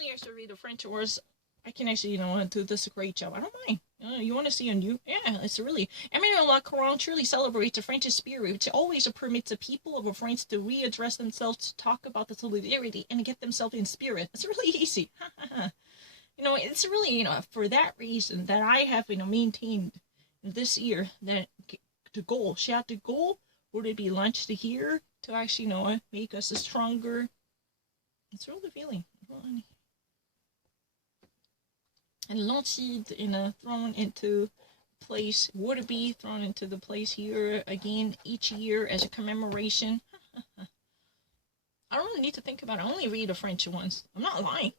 I actually read the French words. I can actually, do this a great job. I don't mind. You want to see a new? Yeah, it's really. Emmanuel Macron truly celebrates the French spirit, which always permits the people of France to readdress themselves, to talk about the solidarity, and get themselves in spirit. It's really easy. It's really, for that reason that I have, maintained this year that the goal, Chat de Gaulle, would be launched here to actually, make us stronger. It's really feeling. And launching, thrown into place, would be thrown into the place here again each year as a commemoration. I don't really need to think about it. I only read the French ones. I'm not lying.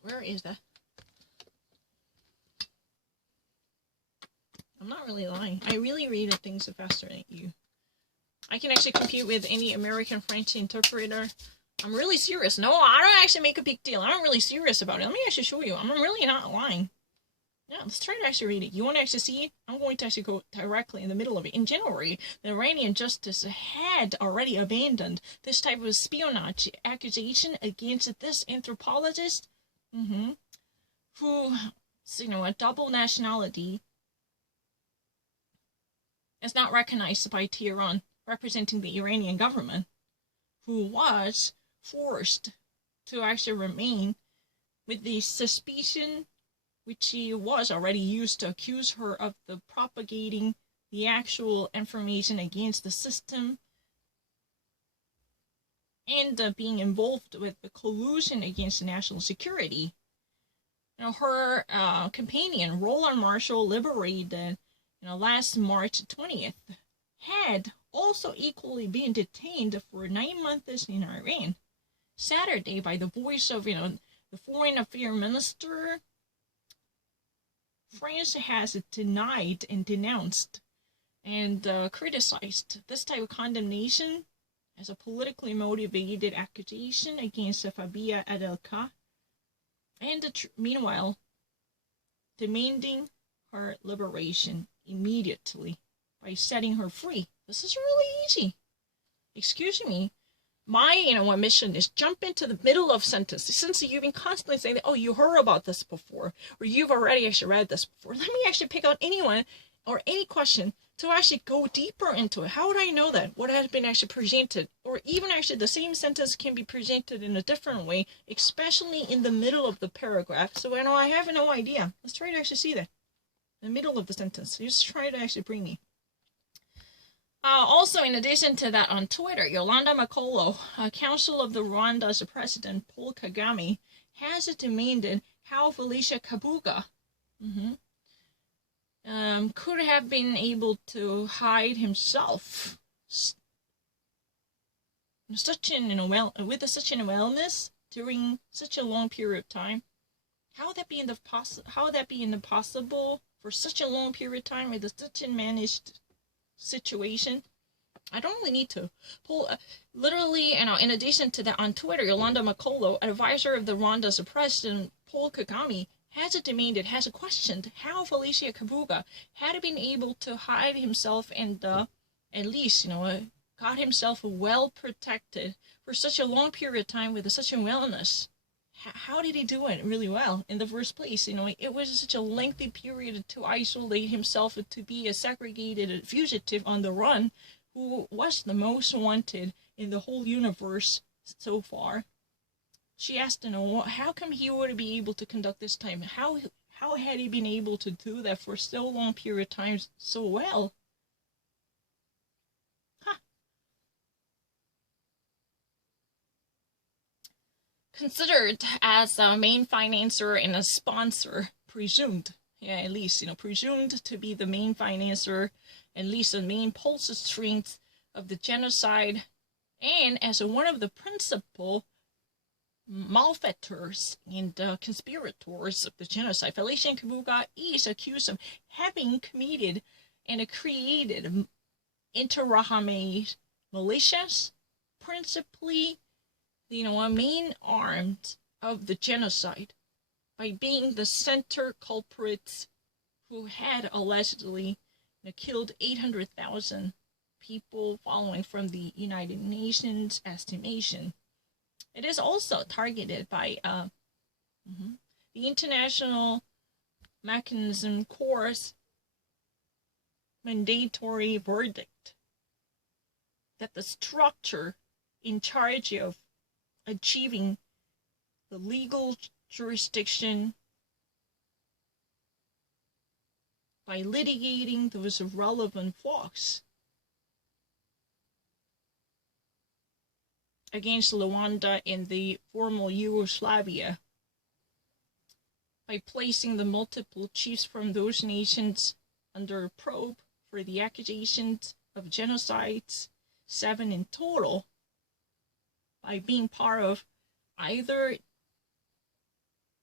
Where is that? I'm not really lying. I really read the things faster than you. I can actually compete with any American French interpreter. I'm really serious. No, I don't actually make a big deal. I'm really serious about it. Let me actually show you. I'm really not lying. Yeah, let's try to actually read it. You want to actually see it? I'm going to actually go directly in the middle of it. In January, the Iranian justice had already abandoned this type of espionage accusation against this anthropologist, who, a double nationality is not recognized by Tehran, representing the Iranian government, who was forced to actually remain with the suspicion which she was already used to accuse her of the propagating the actual information against the system and being involved with the collusion against national security. Her companion, Roland Marshall, liberated last March 20th, had also equally been detained for 9 months in Iran. Saturday, by the voice of, the foreign affairs minister, France has denied and denounced and criticized this type of condemnation as a politically motivated accusation against Fabia Adelka, and meanwhile, demanding her liberation immediately by setting her free. This is really easy. Excuse me. My, mission is jump into the middle of sentence. Since you've been constantly saying that, oh, you heard about this before, or you've already actually read this before, let me actually pick out anyone or any question to actually go deeper into it. How would I know that? What has been actually presented? Or even actually the same sentence can be presented in a different way, especially in the middle of the paragraph. So I have no idea. Let's try to actually see that. In the middle of the sentence. Just try to actually bring me. Also, in addition to that, on Twitter, Yolanda Makolo, counsel of the Rwanda's president, Paul Kagame, has demanded how Felicia Kabuga could have been able to hide himself with such an wellness during such a long period of time. How would that be impossible for such a long period of time with such a managed situation? I don't really need to pull. Literally, in addition to that, on Twitter, Yolanda Makolo, advisor of the Rwanda's president, Paul Kagame, has questioned how Felicia Kabuga had been able to hide himself and at least, got himself well protected for such a long period of time with such a wellness. How did he do it really well in the first place? It was such a lengthy period to isolate himself to be a segregated fugitive on the run who was the most wanted in the whole universe so far. She asked, how come he would be able to conduct this time? How had he been able to do that for so long period of time so well? Considered as a main financer and a sponsor, presumed to be the main financer, at least the main pulse strings of the genocide, and as one of the principal malefactors and conspirators of the genocide. Felicia Kabuga is accused of having committed and created Interahamwe militias, principally main arms of the genocide, by being the center culprits who had allegedly killed 800,000 people following from the United Nations estimation. It is also targeted by the International Mechanism Court's mandatory verdict that the structure in charge of achieving the legal jurisdiction by litigating those relevant facts against Rwanda and the former Yugoslavia, by placing the multiple chiefs from those nations under probe for the accusations of genocides, 7 in total, by being part of either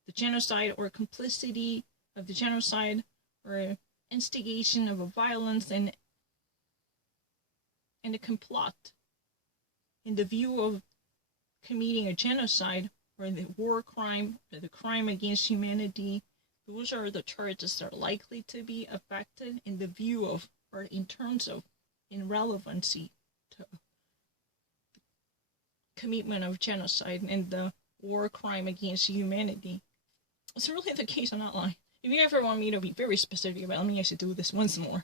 the genocide or complicity of the genocide or instigation of a violence and a complot in the view of committing a genocide or the war crime or the crime against humanity. Those are the charges that are likely to be affected in the view of, or in terms of, in relevancy to the commitment of genocide and the war crime against humanity. It's really the case, I'm not lying. If you ever want me to be very specific about it, let me actually do this once more.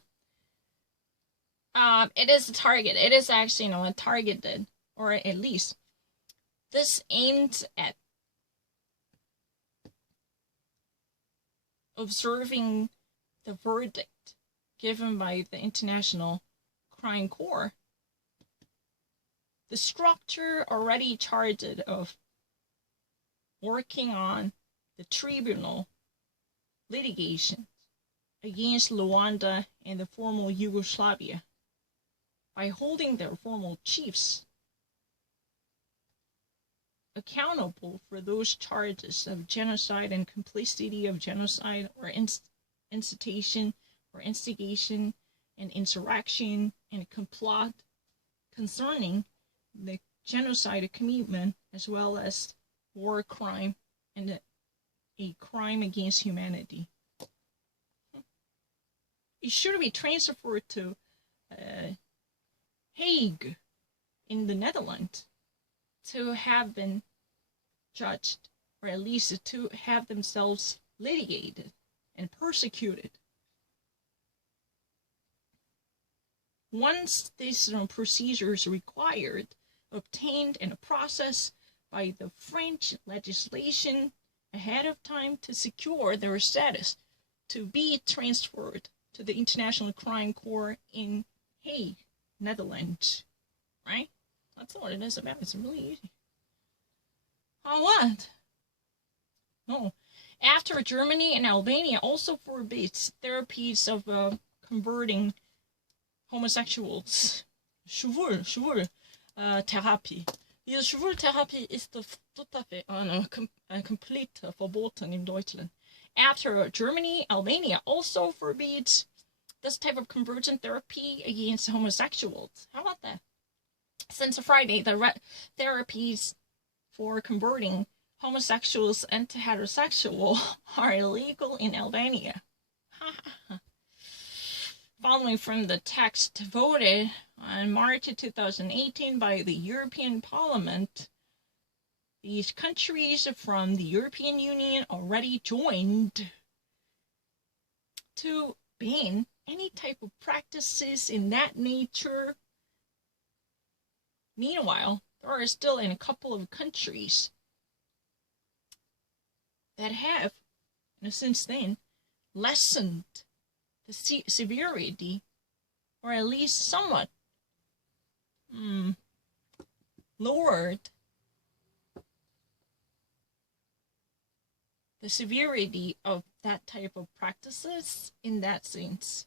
It is a target. It is actually, a targeted, or at least this aimed at observing the verdict given by the International Crime Court. The structure already charged of working on the tribunal litigation against Rwanda and the former Yugoslavia by holding their former chiefs accountable for those charges of genocide and complicity of genocide or incitation or instigation and insurrection and complot concerning the genocide commitment as well as war crime and a crime against humanity. It should be transferred to Hague in the Netherlands to have been judged, or at least to have themselves litigated and persecuted. Once these procedures required, obtained in a process by the French legislation ahead of time to secure their status to be transferred to the International Crime Court in Hague, Netherlands, right? That's what it is about. It's really easy. What? No. After Germany and Albania also forbids therapies of converting homosexuals. Schwul therapy. Diese Schwultherapie ist total complete verboten in Deutschland. After Germany, Albania also forbids this type of conversion therapy against homosexuals. How about that? Since Friday, the therapies for converting homosexuals into heterosexual are illegal in Albania. Following from the text voted on March 2018 by the European Parliament, these countries from the European Union already joined to ban any type of practices in that nature. Meanwhile, there are still in a couple of countries that have, since then, lessened the severity, or at least somewhat lowered the severity of that type of practices in that sense.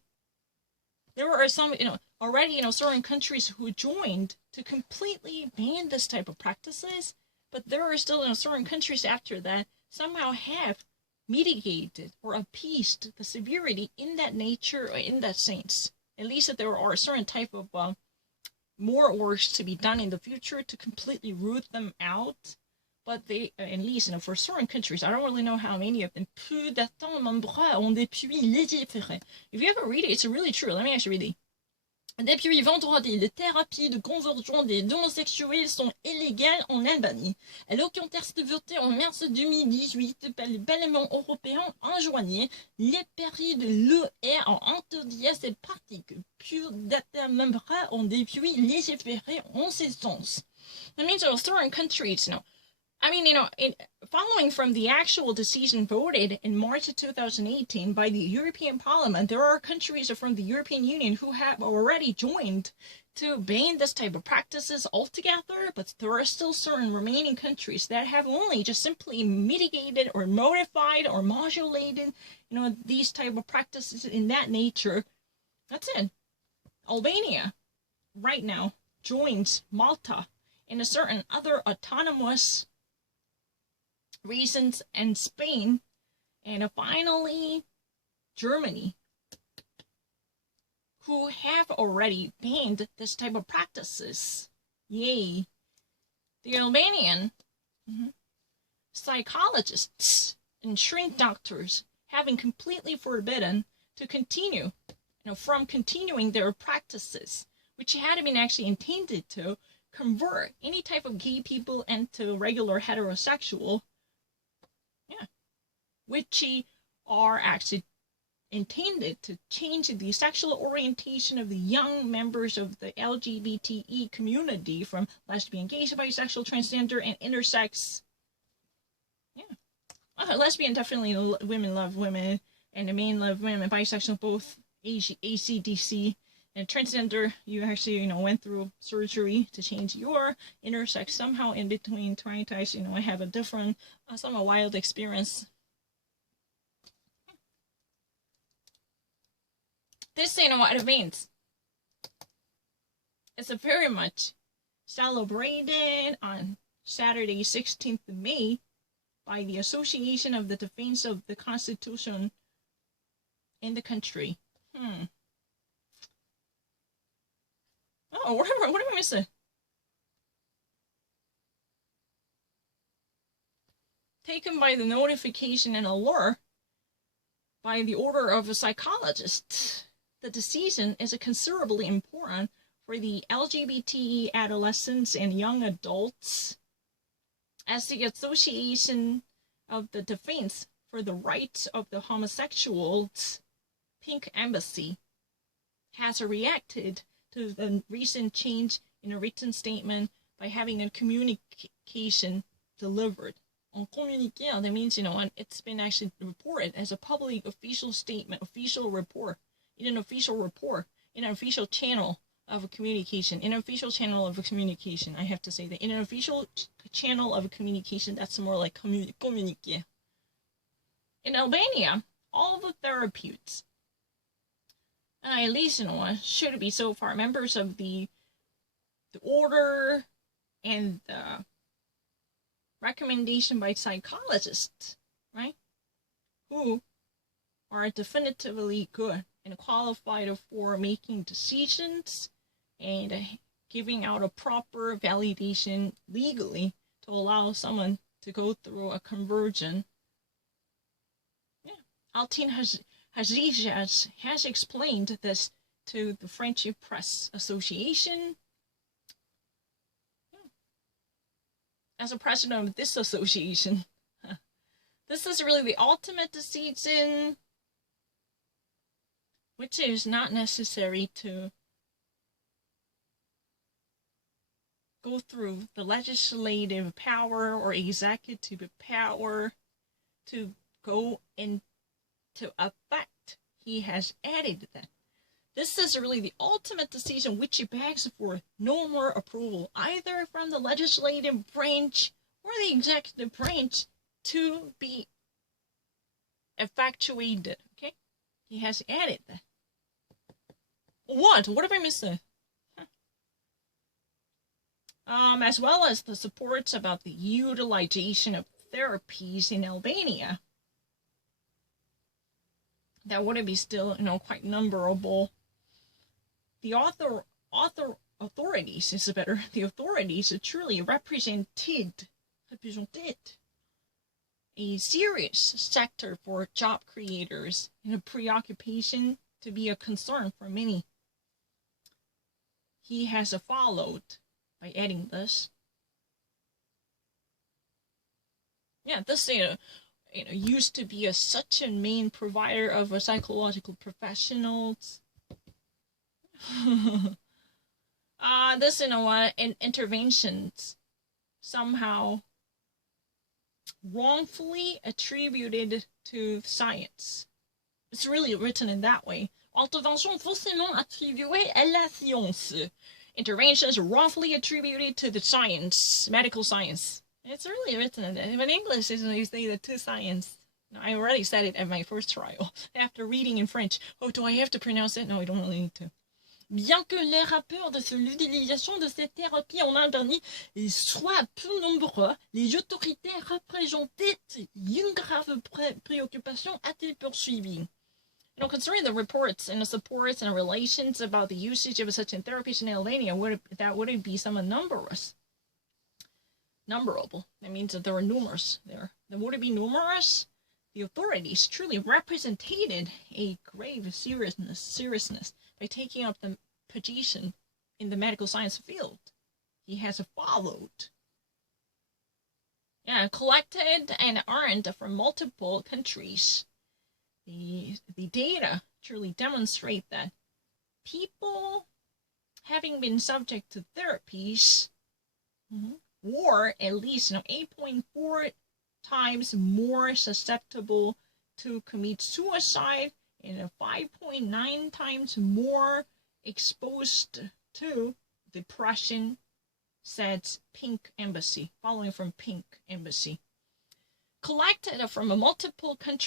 There are some, already, certain countries who joined to completely ban this type of practices, but there are still, certain countries after that somehow have mitigated or appeased the severity in that nature or in that sense. At least that there are certain type of more works to be done in the future to completely root them out. But they, at least, for certain countries, I don't really know how many of them. Peu d'attentats ont depuis légiféré. If you ever read it, it's really true. Let me actually read it. Depuis vendredi, les thérapies de conversion des homosexuels sont illégales en Albanie. Alors qu'un texte voté en mars 2018 par le Parlement européen enjoignait les pays de l'UE ont interdit ces pratiques. Plus d'États membres ont depuis légiféré en ce sens. That means there are certain countries, following from the actual decision voted in March 2018 by the European Parliament, there are countries from the European Union who have already joined to ban this type of practices altogether, but there are still certain remaining countries that have only just simply mitigated or modified or modulated, these type of practices in that nature. That's it. Albania, right now, joins Malta and a certain other autonomous regions and Spain, and finally Germany, who have already banned this type of practices. Yay. The Albanian psychologists and shrink doctors have been completely forbidden to continue, from continuing their practices, which had been actually intended to convert any type of gay people into regular heterosexual, which are actually intended to change the sexual orientation of the young members of the LGBTE community from lesbian, gay, bisexual, transgender, and intersex. Lesbian, definitely women love women, and the men love women. Bisexual, both ACDC. And transgender, you actually, went through surgery to change your intersex somehow in between, trying to actually, have a different, somewhat wild experience. This, what it means. It's a very much celebrated on Saturday, 16th of May, by the Association of the Defense of the Constitution in the country. Oh, what am I missing? Taken by the notification and alert by the order of a psychologist. The decision is considerably important for the LGBT adolescents and young adults, as the Association of the Defense for the Rights of the Homosexuals, Pink Embassy, has reacted to the recent change in a written statement by having a communication delivered. On communiqué, that means, it's been actually reported as a public official statement, official report, in an official report, in an official channel of communication, I have to say that, in an official channel of communication, that's more like communiqué. In Albania, all the therapeutes, at least, should be so far members of the order and the recommendation by psychologists, right, who are definitively good and qualified for making decisions and giving out a proper validation legally to allow someone to go through a conversion. Altin Hajijas has explained this to the French Press Association. As a president of this association, this is really the ultimate decision, which is not necessary to go through the legislative power or executive power to go into effect. He has added that. This is really the ultimate decision which begs for no more approval, either from the legislative branch or the executive branch, to be effectuated. Okay? He has added that. What? What have I missed? As well as the supports about the utilization of therapies in Albania. That would be still, quite numberable. The authorities truly represented a serious sector for job creators and a preoccupation to be a concern for many. he has followed by adding this. Yeah, this used to be such a main provider of psychological professionals. This interventions somehow wrongfully attributed to science. It's really written in that way. Intervention faussement attribuée à la science. Interventions wrongfully attributed to the science, medical science. It's really written in that. In English, you say the to science. I already said it at my first trial. After reading in French. Oh, do I have to pronounce it? No, I don't really need to. Bien que les rapports sur l'utilisation de cette thérapie en Albanie soient peu nombreux, les autorités représentaient une grave préoccupation a-t-il poursuivi. Considering the reports and the supports and relations about the usage of such therapies in Albania, would it be some numberable? That means that there are numerous there. Then would it be numerous? The authorities truly represented a grave seriousness by taking up the position in the medical science field. He has followed. Collected and earned from multiple countries. The data truly demonstrate that people having been subject to therapies were at least 8.4 times more susceptible to commit suicide and 5.9 times more exposed to depression, says Pink Embassy, following from Pink Embassy. Collected from multiple countries.